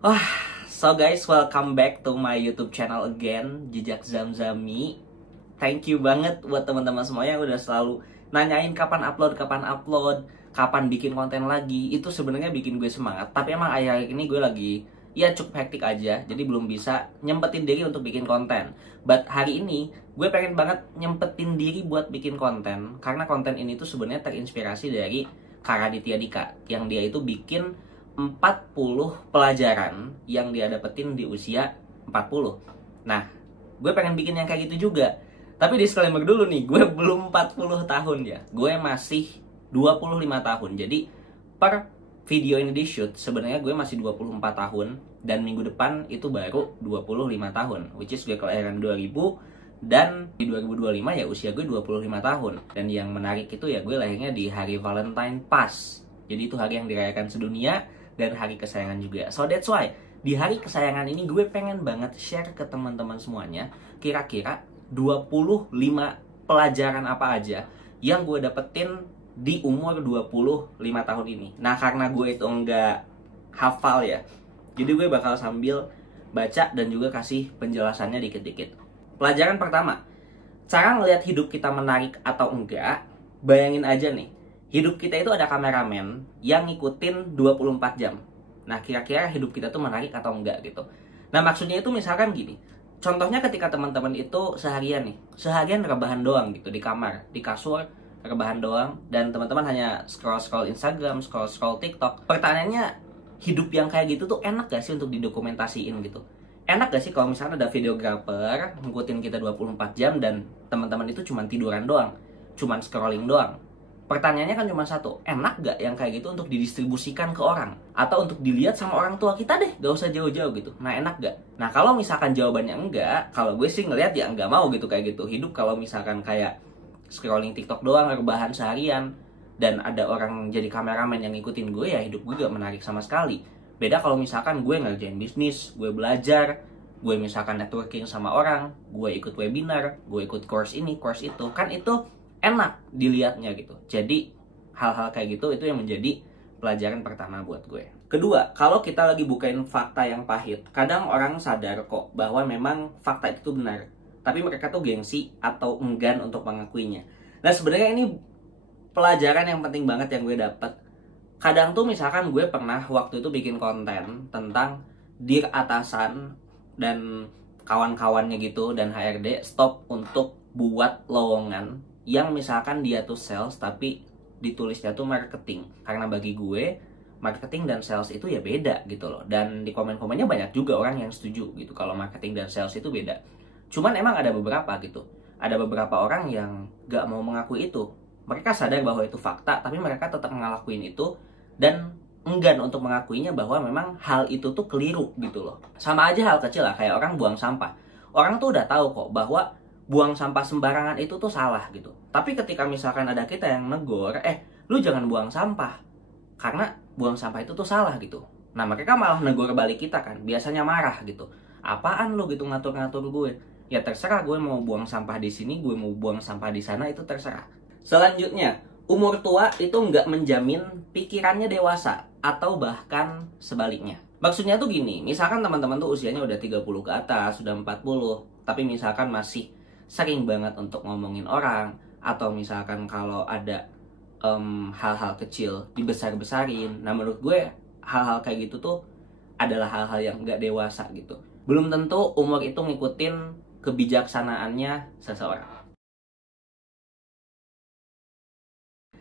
Wah, so guys, welcome back to my YouTube channel again, Jejak Zamzami. Thank you banget buat teman-teman semua yang udah selalu nanyain kapan upload, kapan bikin konten lagi. Itu sebenarnya bikin gue semangat. Tapi emang akhir-akhir ini gue lagi cukup hektik aja, jadi belum bisa nyempetin diri untuk bikin konten. But hari ini gue pengen banget nyempetin diri buat bikin konten, karena konten ini tuh sebenarnya terinspirasi dari Karaditya Dika, yang dia itu bikin 40 pelajaran yang dia dapetin di usia 40. Nah, gue pengen bikin yang kayak gitu juga. Tapi disclaimer dulu nih, gue belum 40 tahun ya. Gue masih 25 tahun. Jadi per video ini di shoot, sebenarnya gue masih 24 tahun. Dan minggu depan itu baru 25 tahun. Which is gue kelahiran 2000. Dan di 2025 ya usia gue 25 tahun. Dan yang menarik itu ya gue lahirnya di hari Valentine pas. Jadi itu hari yang dirayakan sedunia dan hari kesayangan juga. So that's why di hari kesayangan ini gue pengen banget share ke teman-teman semuanya kira-kira 25 pelajaran apa aja yang gue dapetin di umur 25 tahun ini. Nah, karena gue itu enggak hafal ya, jadi gue bakal sambil baca dan juga kasih penjelasannya dikit-dikit. Pelajaran pertama, cara ngelihat hidup kita menarik atau enggak. Bayangin aja nih, hidup kita itu ada kameramen yang ngikutin 24 jam. Nah, kira-kira hidup kita tuh menarik atau enggak gitu. Nah, maksudnya itu misalkan gini. Contohnya ketika teman-teman itu seharian rebahan doang gitu di kamar, di kasur, rebahan doang, dan teman-teman hanya scroll-scroll Instagram, scroll-scroll TikTok. Pertanyaannya, hidup yang kayak gitu tuh enak gak sih untuk didokumentasiin gitu? Enak gak sih kalau misalnya ada videographer ngikutin kita 24 jam dan teman-teman itu cuma tiduran doang, cuma scrolling doang? Pertanyaannya kan cuma satu, enak gak yang kayak gitu untuk didistribusikan ke orang? Atau untuk dilihat sama orang tua kita deh, gak usah jauh-jauh gitu. Nah, enak gak? Nah, kalau misalkan jawabannya enggak, kalau gue sih ngeliat ya enggak mau gitu kayak gitu. Hidup kalau misalkan kayak scrolling TikTok doang, rebahan seharian, dan ada orang jadi kameramen yang ngikutin gue, ya hidup gue gak menarik sama sekali. Beda kalau misalkan gue ngerjain bisnis, gue belajar, gue misalkan networking sama orang, gue ikut webinar, gue ikut course ini, course itu, kan itu enak dilihatnya gitu. Jadi hal-hal kayak gitu itu yang menjadi pelajaran pertama buat gue. Kedua, kalau kita lagi bukain fakta yang pahit, kadang orang sadar kok bahwa memang fakta itu benar, tapi mereka tuh gengsi atau enggan untuk mengakuinya. Nah, sebenarnya ini pelajaran yang penting banget yang gue dapet. Kadang tuh misalkan gue pernah waktu itu bikin konten tentang dir atasan dan kawan-kawannya gitu, dan HRD stop untuk buat lowongan yang misalkan dia tuh sales tapi ditulisnya tuh marketing. Karena bagi gue marketing dan sales itu ya beda gitu loh. Dan di komen-komennya banyak juga orang yang setuju gitu kalau marketing dan sales itu beda. Cuman emang ada beberapa gitu. Ada beberapa orang yang gak mau mengakui itu. Mereka sadar bahwa itu fakta, tapi mereka tetap ngelakuin itu dan enggan untuk mengakuinya bahwa memang hal itu tuh keliru gitu loh. Sama aja hal kecil lah, kayak orang buang sampah. Orang tuh udah tahu kok bahwa buang sampah sembarangan itu tuh salah gitu. Tapi ketika misalkan ada kita yang negor, lu jangan buang sampah, karena buang sampah itu tuh salah gitu. Nah, mereka malah negor balik kita kan, biasanya marah gitu. Apaan lu gitu ngatur-ngatur gue? Ya terserah, gue mau buang sampah di sini, gue mau buang sampah di sana, itu terserah. Selanjutnya, umur tua itu nggak menjamin pikirannya dewasa, atau bahkan sebaliknya. Maksudnya tuh gini, misalkan teman-teman tuh usianya udah 30 ke atas, sudah 40, tapi misalkan masih sering banget untuk ngomongin orang, atau misalkan kalau ada hal-hal kecil dibesar-besarin. Nah, menurut gue hal-hal kayak gitu tuh adalah hal-hal yang nggak dewasa gitu. Belum tentu umur itu ngikutin kebijaksanaannya seseorang.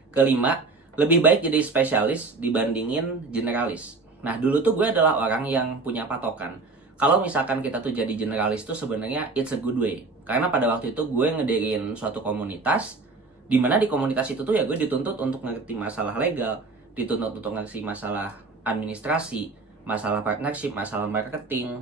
Kelima, lebih baik jadi spesialis dibandingin generalis. Nah, dulu tuh gue adalah orang yang punya patokan. Kalau misalkan kita tuh jadi generalis tuh sebenarnya it's a good way. Karena pada waktu itu gue ngedirin suatu komunitas, dimana di komunitas itu tuh ya gue dituntut untuk ngerti masalah legal, dituntut untuk ngerti masalah administrasi, masalah partnership, masalah marketing,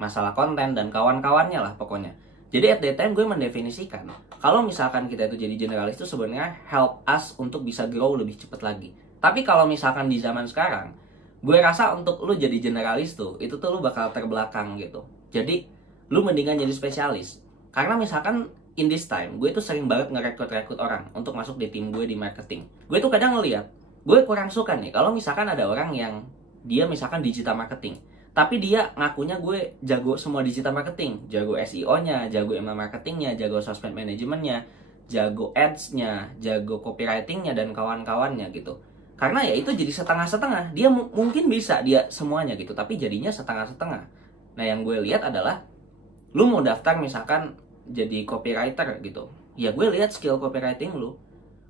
masalah konten, dan kawan-kawannya lah pokoknya. Jadi at that time gue mendefinisikan, kalau misalkan kita itu jadi generalis itu sebenarnya help us untuk bisa grow lebih cepat lagi. Tapi kalau misalkan di zaman sekarang, gue rasa untuk lu jadi generalis tuh, itu tuh lu bakal terbelakang gitu. Jadi, lu mendingan jadi spesialis. Karena misalkan in this time, gue tuh sering banget ngerekrut orang untuk masuk di tim gue di marketing. Gue tuh kadang ngeliat, gue kurang suka nih kalau misalkan ada orang yang dia misalkan digital marketing, Tapi dia ngakunya gue jago semua digital marketing, jago SEO-nya, jago email marketingnya, jago sosmed manajemennya, jago ads-nya, jago copywriting-nya, dan kawan-kawannya gitu. Karena ya itu jadi setengah-setengah. Dia mungkin bisa dia semuanya gitu, tapi jadinya setengah-setengah. Nah yang gue lihat adalah, lu mau daftar misalkan jadi copywriter gitu, ya gue lihat skill copywriting lu.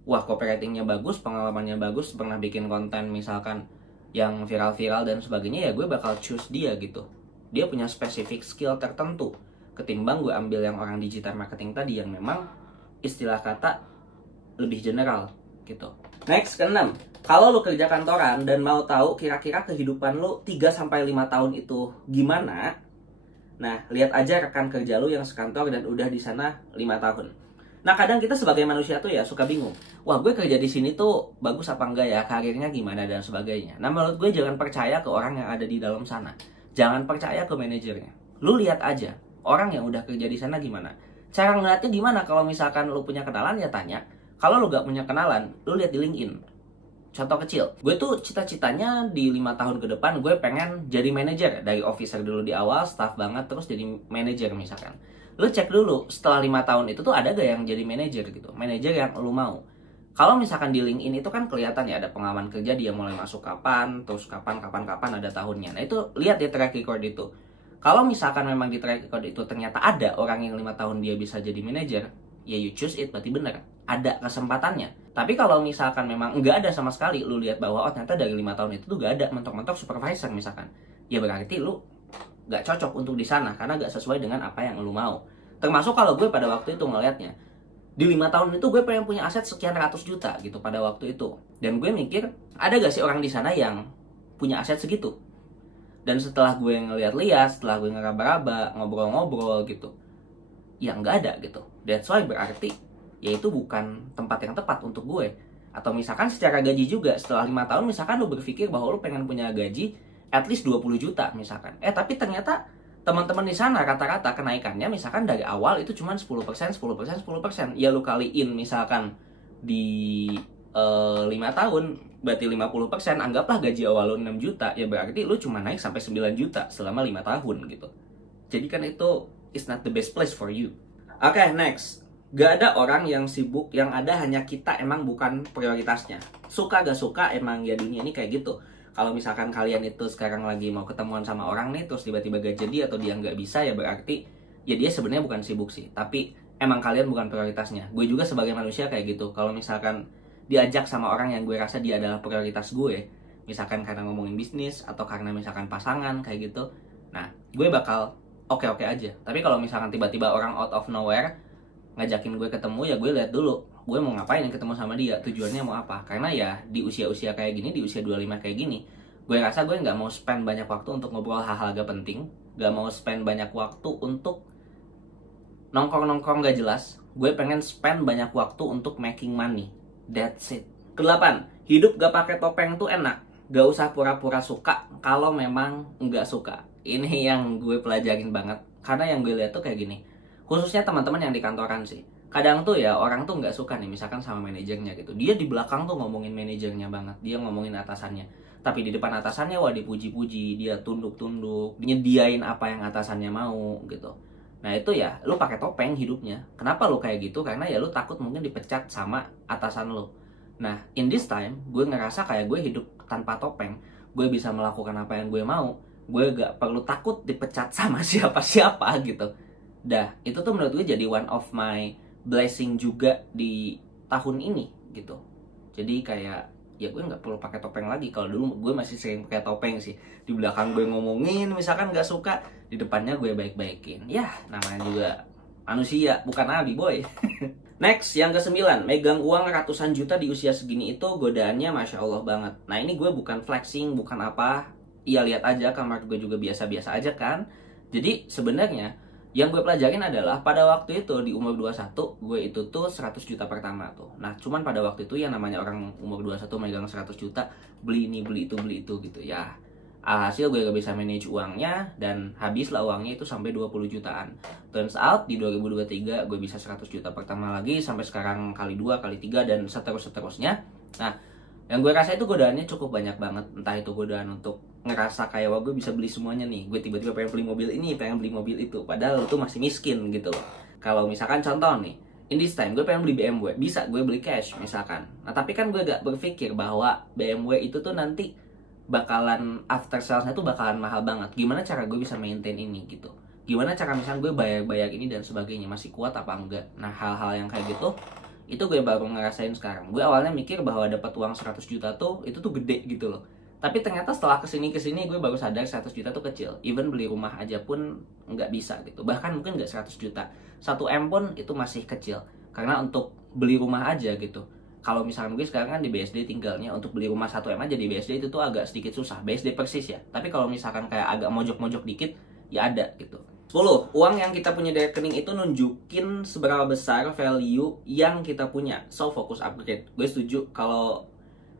Wah, copywritingnya bagus, pengalamannya bagus, pernah bikin konten misalkan yang viral-viral dan sebagainya, ya gue bakal choose dia gitu. Dia punya spesifik skill tertentu, ketimbang gue ambil yang orang digital marketing tadi yang memang istilah kata lebih general gitu. Next, ke-6. Kalau lu kerja kantoran dan mau tahu kira-kira kehidupan lu 3-5 tahun itu gimana, nah lihat aja rekan kerja lu yang sekantor dan udah di sana 5 tahun. Nah kadang kita sebagai manusia tuh ya suka bingung. Wah, gue kerja di sini tuh bagus apa enggak ya, karirnya gimana dan sebagainya. Nah menurut gue jangan percaya ke orang yang ada di dalam sana. Jangan percaya ke manajernya. Lu lihat aja orang yang udah kerja di sana gimana. Cara ngeliatnya gimana? Kalau misalkan lu punya kenalan ya tanya. Kalau lu gak punya kenalan, lu lihat di LinkedIn. Contoh kecil, gue tuh cita-citanya di 5 tahun ke depan gue pengen jadi manajer. Dari officer dulu di awal, staff banget, terus jadi manajer misalkan. Lu cek dulu setelah 5 tahun itu tuh ada gak yang jadi manajer gitu, manajer yang lu mau. Kalau misalkan di LinkedIn itu kan kelihatan ya ada pengalaman kerja, dia mulai masuk kapan, terus kapan ada tahunnya. Nah itu lihat di track record itu. Kalau misalkan memang di track record itu ternyata ada orang yang 5 tahun dia bisa jadi manajer, ya you choose it, berarti bener, ada kesempatannya. Tapi kalau misalkan memang nggak ada sama sekali, lu lihat bahwa oh ternyata dari 5 tahun itu tuh nggak ada, mentok-mentok supervisor misalkan, ya berarti lu nggak cocok untuk di sana karena nggak sesuai dengan apa yang lu mau. Termasuk kalau gue pada waktu itu ngelihatnya di 5 tahun itu gue pengen punya aset sekian ratus juta gitu pada waktu itu, dan gue mikir ada gak sih orang di sana yang punya aset segitu. Dan setelah gue ngeliat-liat, setelah gue ngeraba-raba, ngobrol-ngobrol gitu, ya nggak ada gitu. That's why berarti ya itu bukan tempat yang tepat untuk gue. Atau misalkan secara gaji juga, setelah 5 tahun misalkan lu berpikir bahwa lu pengen punya gaji at least 20 juta misalkan. Tapi ternyata teman-teman di sana rata-rata kenaikannya misalkan dari awal itu cuma 10%. Ya lu kaliin misalkan di 5 tahun, berarti 50%, anggaplah gaji awal lu 6 juta, ya berarti lu cuma naik sampai 9 juta selama 5 tahun gitu. Jadi kan itu is not the best place for you. Oke, next. Gak ada orang yang sibuk, yang ada hanya kita emang bukan prioritasnya. Suka gak suka emang ya dunia ini kayak gitu. Kalau misalkan kalian itu sekarang lagi mau ketemuan sama orang nih, terus tiba-tiba gak jadi atau dia nggak bisa, ya berarti ya dia sebenarnya bukan sibuk sih, tapi emang kalian bukan prioritasnya. Gue juga sebagai manusia kayak gitu. Kalau misalkan diajak sama orang yang gue rasa dia adalah prioritas gue, misalkan karena ngomongin bisnis atau karena misalkan pasangan kayak gitu, nah gue bakal oke-oke aja. Tapi kalau misalkan tiba-tiba orang out of nowhere ngajakin gue ketemu, ya gue lihat dulu gue mau ngapain yang ketemu sama dia, tujuannya mau apa. Karena ya di usia-usia kayak gini, di usia 25 kayak gini, gue rasa gue nggak mau spend banyak waktu untuk ngobrol hal-hal gak penting, nggak mau spend banyak waktu untuk nongkrong-nongkrong gak jelas. Gue pengen spend banyak waktu untuk making money. That's it. Ke-8, hidup gak pakai topeng tuh enak. Gak usah pura-pura suka kalau memang nggak suka. Ini yang gue pelajarin banget, karena yang gue lihat tuh kayak gini, khususnya teman-teman yang di kantoran sih. Kadang tuh ya orang tuh nggak suka nih misalkan sama manajernya gitu. Dia di belakang tuh ngomongin manajernya banget, dia ngomongin atasannya. Tapi di depan atasannya wah dipuji-puji, dia tunduk-tunduk, nyediain apa yang atasannya mau gitu. Nah itu ya lu pakai topeng hidupnya. Kenapa lu kayak gitu? Karena ya lu takut mungkin dipecat sama atasan lu. Nah in this time gue ngerasa kayak gue hidup tanpa topeng. Gue bisa melakukan apa yang gue mau. Gue gak perlu takut dipecat sama siapa-siapa gitu. Dah, itu tuh menurut gue jadi one of my blessing juga di tahun ini gitu. Jadi kayak ya gue nggak perlu pakai topeng lagi. Kalau dulu gue masih sering pakai topeng sih. Di belakang gue ngomongin misalkan nggak suka, di depannya gue baik-baikin. Ya namanya juga manusia, bukan nabi boy. Next, yang ke-9, megang uang ratusan juta di usia segini itu godaannya Masya Allah banget. Nah ini gue bukan flexing, bukan apa. Iya lihat aja, kamar gue juga biasa-biasa aja kan. Jadi sebenarnya yang gue pelajarin adalah pada waktu itu di umur 21, gue itu tuh 100 juta pertama tuh. Nah cuman pada waktu itu yang namanya orang umur 21 megang 100 juta, beli ini, beli itu gitu ya. Alhasil gue gak bisa manage uangnya dan habislah uangnya itu sampai 20 jutaan. Turns out di 2023 gue bisa 100 juta pertama lagi, sampai sekarang kali 2, kali 3 dan seterusnya. Nah yang gue rasa itu godaannya cukup banyak banget. Entah itu godaan untuk ngerasa kayak wah gue bisa beli semuanya nih, gue tiba-tiba pengen beli mobil ini, pengen beli mobil itu, padahal lu tuh masih miskin gitu loh. Kalau misalkan contoh nih, in this time gue pengen beli BMW, bisa gue beli cash misalkan. Nah tapi kan gue gak berpikir bahwa BMW itu tuh nanti bakalan after salesnya tuh bakalan mahal banget. Gimana cara gue bisa maintain ini gitu? Gimana cara misalnya gue bayar ini dan sebagainya, masih kuat apa enggak? Nah hal-hal yang kayak gitu itu gue baru ngerasain sekarang. Gue awalnya mikir bahwa dapat uang 100 juta tuh itu tuh gede gitu loh. Tapi ternyata setelah kesini gue baru sadar 100 juta tuh kecil. Even beli rumah aja pun nggak bisa gitu. Bahkan mungkin nggak 100 juta. 1 M pun itu masih kecil. Karena untuk beli rumah aja gitu. Kalau misalkan gue sekarang kan di BSD tinggalnya, untuk beli rumah 1 M aja di BSD itu tuh agak sedikit susah. BSD persis ya. Tapi kalau misalkan kayak agak mojok-mojok dikit, ya ada gitu. 10. Uang yang kita punya di rekening itu nunjukin seberapa besar value yang kita punya. So, fokus upgrade. Gue setuju kalau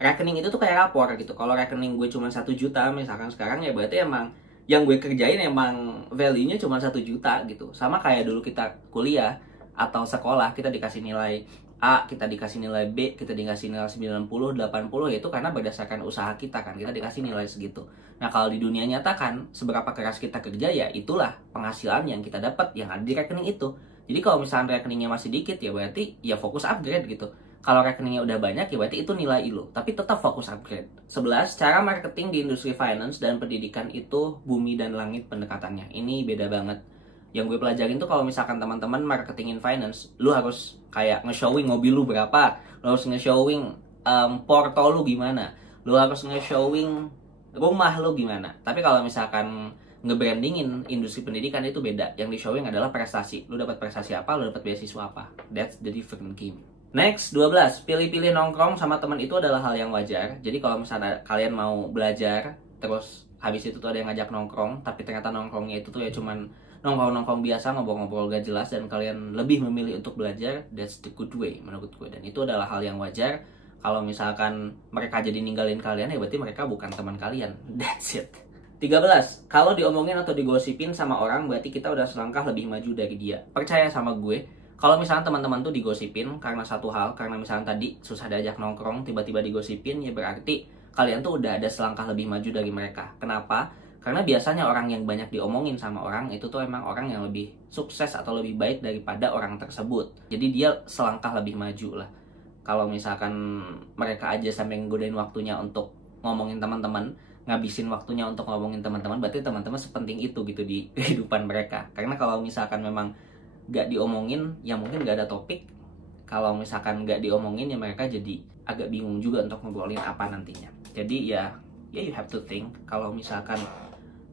rekening itu tuh kayak rapor gitu. Kalau rekening gue cuma 1 juta misalkan sekarang, ya berarti emang yang gue kerjain emang value-nya cuma 1 juta gitu. Sama kayak dulu kita kuliah atau sekolah, kita dikasih nilai A, kita dikasih nilai B, kita dikasih nilai 90, 80, yaitu karena berdasarkan usaha kita kan, kita dikasih nilai segitu. Nah kalau di dunia nyata kan, seberapa keras kita kerja ya itulah penghasilan yang kita dapat yang ada di rekening itu. Jadi kalau misalnya rekeningnya masih dikit ya berarti ya fokus upgrade gitu. Kalau rekeningnya udah banyak ya berarti itu nilai lo, tapi tetap fokus upgrade. 11. Cara marketing di industri finance dan pendidikan itu bumi dan langit pendekatannya. Ini beda banget. Yang gue pelajarin tuh kalau misalkan teman-teman marketingin finance, lu harus kayak nge-showing mobil lu berapa, lu harus nge-showing porto lu gimana, lu harus nge-showing rumah lu gimana. Tapi kalau misalkan nge-brandingin industri pendidikan itu beda. Yang di-showing adalah prestasi. Lu dapat prestasi apa, lu dapat beasiswa apa. That's the different game. Next, 12. Pilih-pilih nongkrong sama teman itu adalah hal yang wajar. Jadi kalau misalnya kalian mau belajar, terus habis itu tuh ada yang ngajak nongkrong, tapi ternyata nongkrongnya itu tuh ya cuman nongkrong-nongkrong biasa, ngobrol-ngobrol gak jelas, dan kalian lebih memilih untuk belajar, that's the good way menurut gue. Dan itu adalah hal yang wajar. Kalau misalkan mereka jadi ninggalin kalian, ya berarti mereka bukan teman kalian. That's it. 13. Kalau diomongin atau digosipin sama orang, berarti kita udah selangkah lebih maju dari dia. Percaya sama gue, kalau misalnya teman-teman tuh digosipin karena satu hal, karena misalnya tadi susah diajak nongkrong, tiba-tiba digosipin, ya berarti kalian tuh udah ada selangkah lebih maju dari mereka. Kenapa? Karena biasanya orang yang banyak diomongin sama orang itu tuh emang orang yang lebih sukses atau lebih baik daripada orang tersebut. Jadi dia selangkah lebih maju lah. Kalau misalkan mereka aja sampai nggodain waktunya untuk ngomongin teman-teman, ngabisin waktunya untuk ngomongin teman-teman, berarti teman-teman sepenting itu gitu di kehidupan mereka. Karena kalau misalkan memang gak diomongin, ya mungkin gak ada topik. Kalau misalkan gak diomongin, ya mereka jadi agak bingung juga untuk ngobrolin apa nantinya. Jadi ya you have to think. Kalau misalkan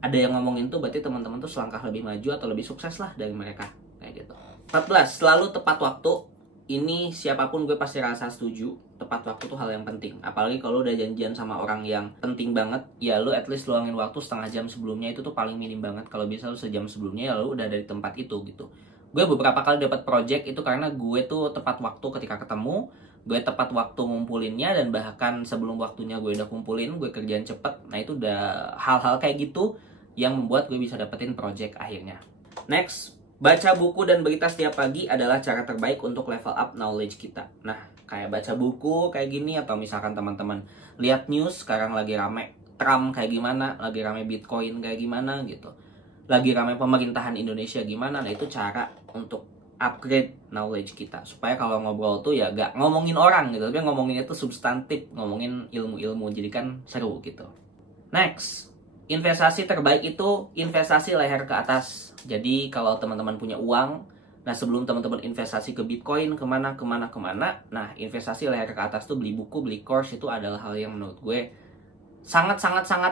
ada yang ngomongin tuh berarti teman-teman tuh selangkah lebih maju atau lebih sukses lah dari mereka, kayak gitu. 14. Selalu tepat waktu. Ini siapapun gue pasti rasa setuju. Tepat waktu tuh hal yang penting. Apalagi kalau udah janjian sama orang yang penting banget, ya lu at least luangin waktu setengah jam sebelumnya, itu tuh paling minim banget. Kalau bisa lu sejam sebelumnya, ya lu udah dari tempat itu gitu. Gue beberapa kali dapat project itu karena gue tuh tepat waktu ketika ketemu, gue tepat waktu ngumpulinnya, dan bahkan sebelum waktunya gue udah kumpulin, gue kerjaan cepet. Nah itu udah hal-hal kayak gitu yang membuat gue bisa dapetin project akhirnya. Next, baca buku dan berita setiap pagi adalah cara terbaik untuk level up knowledge kita. Nah, kayak baca buku kayak gini, atau misalkan teman-teman lihat news sekarang lagi rame Trump kayak gimana, lagi rame Bitcoin kayak gimana gitu, lagi rame pemerintahan Indonesia gimana. Nah itu cara untuk upgrade knowledge kita, supaya kalau ngobrol tuh ya gak ngomongin orang gitu, tapi ngomonginnya tuh substantif, ngomongin ilmu-ilmu, jadi kan seru gitu. Next, investasi terbaik itu investasi leher ke atas. Jadi kalau teman-teman punya uang, nah sebelum teman-teman investasi ke Bitcoin, kemana, nah investasi leher ke atas tuh beli buku, beli course, itu adalah hal yang menurut gue sangat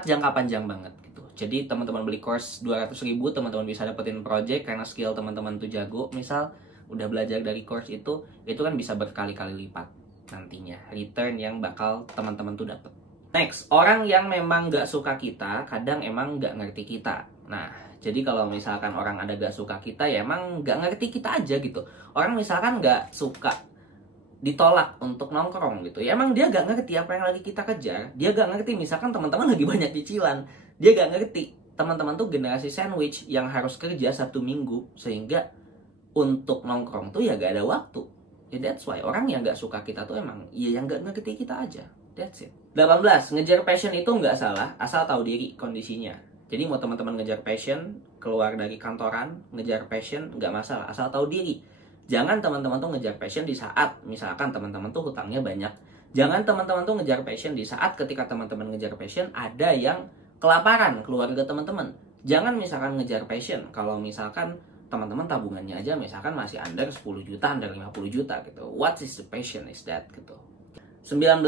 jangka panjang banget gitu. Jadi teman-teman beli course 200.000, teman-teman bisa dapetin project karena skill teman-teman tuh jago. Misal udah belajar dari course itu kan bisa berkali-kali lipat nantinya return yang bakal teman-teman tuh dapet. Next, orang yang memang gak suka kita, kadang emang gak ngerti kita. Nah, jadi kalau misalkan orang ada gak suka kita, ya emang gak ngerti kita aja gitu. Orang misalkan gak suka ditolak untuk nongkrong gitu, ya emang dia gak ngerti apa yang lagi kita kejar. Dia gak ngerti misalkan teman-teman lagi banyak cicilan. Dia gak ngerti teman-teman tuh generasi sandwich yang harus kerja Sabtu Minggu, sehingga untuk nongkrong tuh ya gak ada waktu. Ya that's why orang yang gak suka kita tuh emang ya yang gak ngerti kita aja. That's it. 18. Ngejar passion itu nggak salah, asal tahu diri kondisinya. Jadi mau teman-teman ngejar passion, keluar dari kantoran, ngejar passion, nggak masalah, asal tahu diri. Jangan teman-teman tuh ngejar passion di saat, misalkan teman-teman tuh hutangnya banyak. Jangan teman-teman tuh ngejar passion di saat ketika teman-teman ngejar passion, ada yang kelaparan, keluarga teman-teman. Jangan misalkan ngejar passion, kalau misalkan teman-teman tabungannya aja misalkan masih under 10 juta, under 50 juta gitu. What is the passion is that gitu. 19.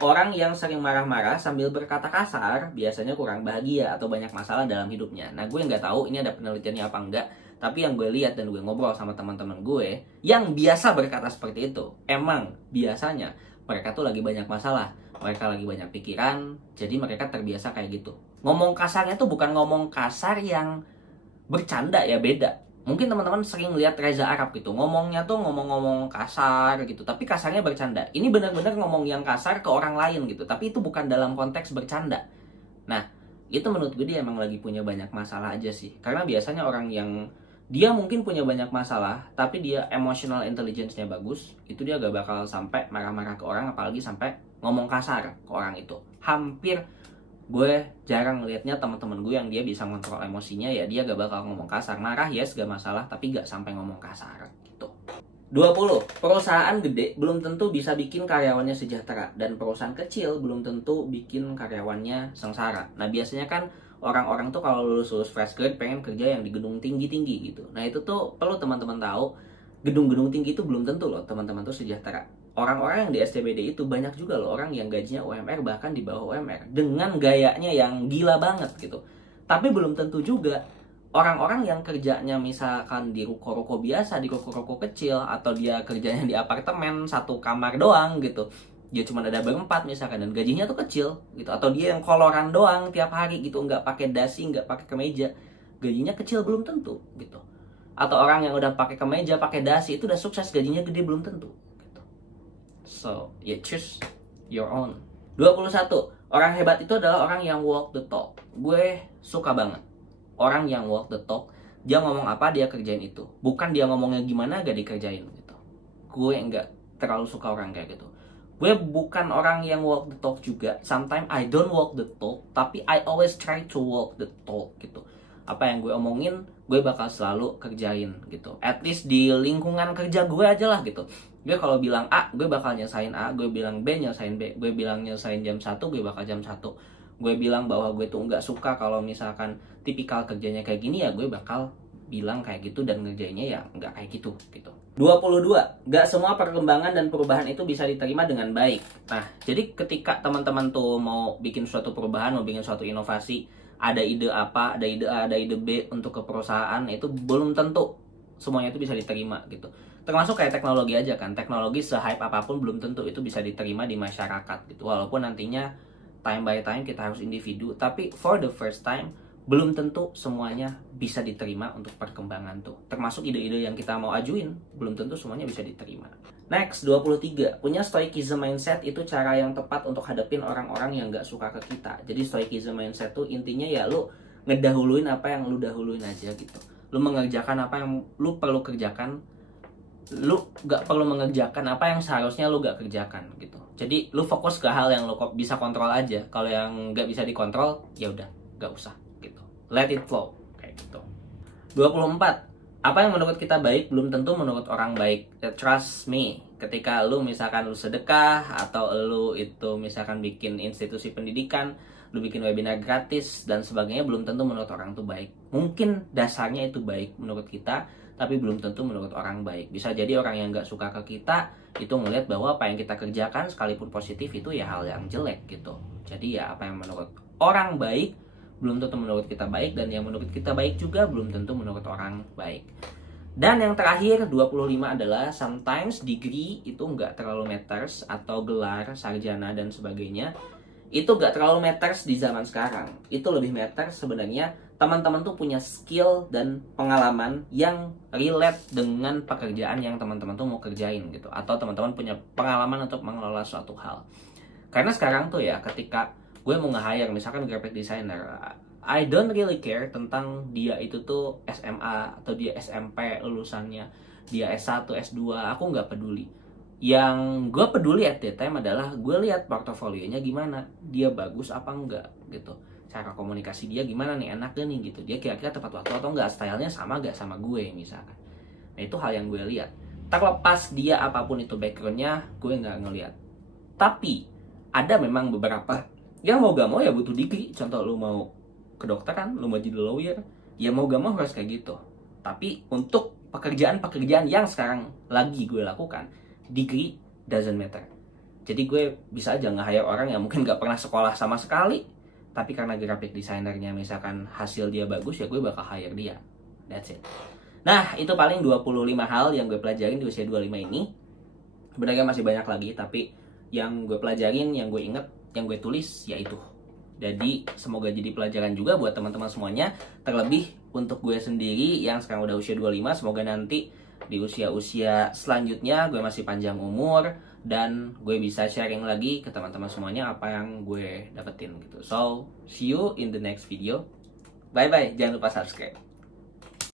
Orang yang sering marah-marah sambil berkata kasar biasanya kurang bahagia atau banyak masalah dalam hidupnya. Nah, gue nggak tahu ini ada penelitiannya apa enggak, tapi yang gue lihat dan gue ngobrol sama teman-teman gue yang biasa berkata seperti itu, emang biasanya mereka tuh lagi banyak masalah, mereka lagi banyak pikiran, jadi mereka terbiasa kayak gitu. Ngomong kasarnya tuh bukan ngomong kasar yang bercanda ya, beda. Mungkin teman-teman sering lihat Reza Arab gitu, ngomongnya tuh ngomong-ngomong kasar gitu, tapi kasarnya bercanda. Ini benar-benar ngomong yang kasar ke orang lain gitu, tapi itu bukan dalam konteks bercanda. Nah, itu menurut gue dia emang lagi punya banyak masalah aja sih. Karena biasanya orang yang dia mungkin punya banyak masalah, tapi dia emotional intelligence-nya bagus, itu dia gak bakal sampai marah-marah ke orang, apalagi sampai ngomong kasar ke orang itu. Hampir gue jarang ngelihatnya teman-teman gue yang dia bisa ngontrol emosinya, ya dia gak bakal ngomong kasar. Marah yes gak masalah, tapi gak sampai ngomong kasar gitu. 20. Perusahaan gede belum tentu bisa bikin karyawannya sejahtera, dan perusahaan kecil belum tentu bikin karyawannya sengsara. Nah, biasanya kan orang-orang tuh kalau lulus fresh grade pengen kerja yang di gedung tinggi-tinggi gitu. Nah, itu tuh perlu teman-teman tahu, gedung-gedung tinggi itu belum tentu loh teman-teman tuh sejahtera. Orang-orang yang di SCBD itu banyak juga loh orang yang gajinya UMR bahkan di bawah UMR dengan gayanya yang gila banget gitu. Tapi belum tentu juga orang-orang yang kerjanya misalkan di ruko-ruko biasa, di ruko-ruko kecil, atau dia kerjanya di apartemen satu kamar doang gitu, dia cuma ada berempat misalkan dan gajinya tuh kecil gitu, atau dia yang koloran doang tiap hari gitu, nggak pakai dasi, nggak pakai kemeja, gajinya kecil, belum tentu gitu. Atau orang yang udah pakai kemeja, pakai dasi, itu udah sukses, gajinya gede, belum tentu. So, yeah, choose your own. 21. Orang hebat itu adalah orang yang walk the talk. Gue suka banget orang yang walk the talk. Dia ngomong apa, dia kerjain itu. Bukan dia ngomongnya gimana, gak dikerjain gitu. Gue nggak terlalu suka orang kayak gitu. Gue bukan orang yang walk the talk juga. Sometimes I don't walk the talk, tapi I always try to walk the talk gitu. Apa yang gue omongin, gue bakal selalu kerjain gitu. At least di lingkungan kerja gue aja lah gitu. Gue kalau bilang A, gue bakal nyelesain A. Gue bilang B, nyelesain B. Gue bilang nyelesain jam 1, gue bakal jam 1. Gue bilang bahwa gue tuh nggak suka kalau misalkan tipikal kerjanya kayak gini, ya gue bakal bilang kayak gitu dan ngerjainnya ya nggak kayak gitu gitu. 22. Nggak semua perkembangan dan perubahan itu bisa diterima dengan baik. Nah, jadi ketika teman-teman tuh mau bikin suatu perubahan, mau bikin suatu inovasi, ada ide apa, ada ide A, ada ide B untuk ke perusahaan, itu belum tentu semuanya itu bisa diterima gitu. Termasuk kayak teknologi aja kan, teknologi se-hype apapun belum tentu itu bisa diterima di masyarakat gitu. Walaupun nantinya time by time kita harus individu, tapi for the first time belum tentu semuanya bisa diterima untuk perkembangan tuh. Termasuk ide-ide yang kita mau ajuin, belum tentu semuanya bisa diterima. Next, 23. Punya stoicism mindset itu cara yang tepat untuk hadapin orang-orang yang gak suka ke kita. Jadi stoicism mindset tuh intinya ya lu ngedahuluin apa yang lu dahuluin aja gitu. Lu mengerjakan apa yang lu perlu kerjakan, lu gak perlu mengerjakan apa yang seharusnya lu gak kerjakan gitu. Jadi lu fokus ke hal yang lu bisa kontrol aja. Kalau yang gak bisa dikontrol, ya udah gak usah gitu. Let it flow kayak gitu. 24. Apa yang menurut kita baik belum tentu menurut orang baik. Trust me. Ketika lu misalkan lu sedekah, atau lu itu misalkan bikin institusi pendidikan, lu bikin webinar gratis dan sebagainya, belum tentu menurut orang itu baik. Mungkin dasarnya itu baik menurut kita, tapi belum tentu menurut orang baik. Bisa jadi orang yang gak suka ke kita itu ngelihat bahwa apa yang kita kerjakan sekalipun positif itu ya hal yang jelek gitu. Jadi ya apa yang menurut orang baik belum tentu menurut kita baik, dan yang menurut kita baik juga belum tentu menurut orang baik. Dan yang terakhir 25 adalah sometimes degree itu nggak terlalu matters, atau gelar, sarjana dan sebagainya itu nggak terlalu matters di zaman sekarang. Itu lebih matters sebenarnya teman-teman tuh punya skill dan pengalaman yang relate dengan pekerjaan yang teman-teman tuh mau kerjain gitu, atau teman-teman punya pengalaman untuk mengelola suatu hal. Karena sekarang tuh ya, ketika gue mau nge-hire misalkan graphic designer, I don't really care tentang dia itu tuh SMA atau dia SMP lulusannya, dia S1, S2, aku nggak peduli. Yang gue peduli at that time adalah gue lihat portofolionya gimana, dia bagus apa enggak gitu, cara komunikasi dia gimana nih, enak gak nih gitu, dia kira-kira tepat waktu atau enggak, stylenya sama gak sama gue misalkan. Nah itu hal yang gue lihat. Terlepas dia apapun itu backgroundnya, gue nggak ngelihat. Tapi ada memang beberapa yang mau gak mau ya butuh degree. Contoh lu mau kedokteran, lu mau jadi lawyer, ya mau gak mau harus kayak gitu. Tapi untuk pekerjaan-pekerjaan yang sekarang lagi gue lakukan, degree doesn't matter. Jadi gue bisa aja nge-hire orang yang mungkin gak pernah sekolah sama sekali, tapi karena graphic designernya misalkan hasil dia bagus, ya gue bakal hire dia. That's it. Nah, itu paling 25 hal yang gue pelajarin di usia 25 ini. Sebenarnya masih banyak lagi, tapi yang gue pelajarin, yang gue inget, yang gue tulis, yaitu. Jadi, semoga jadi pelajaran juga buat teman-teman semuanya. Terlebih untuk gue sendiri yang sekarang udah usia 25, semoga nanti di usia-usia selanjutnya gue masih panjang umur dan gue bisa sharing lagi ke teman-teman semuanya apa yang gue dapetin gitu. So, see you in the next video. Bye-bye, jangan lupa subscribe.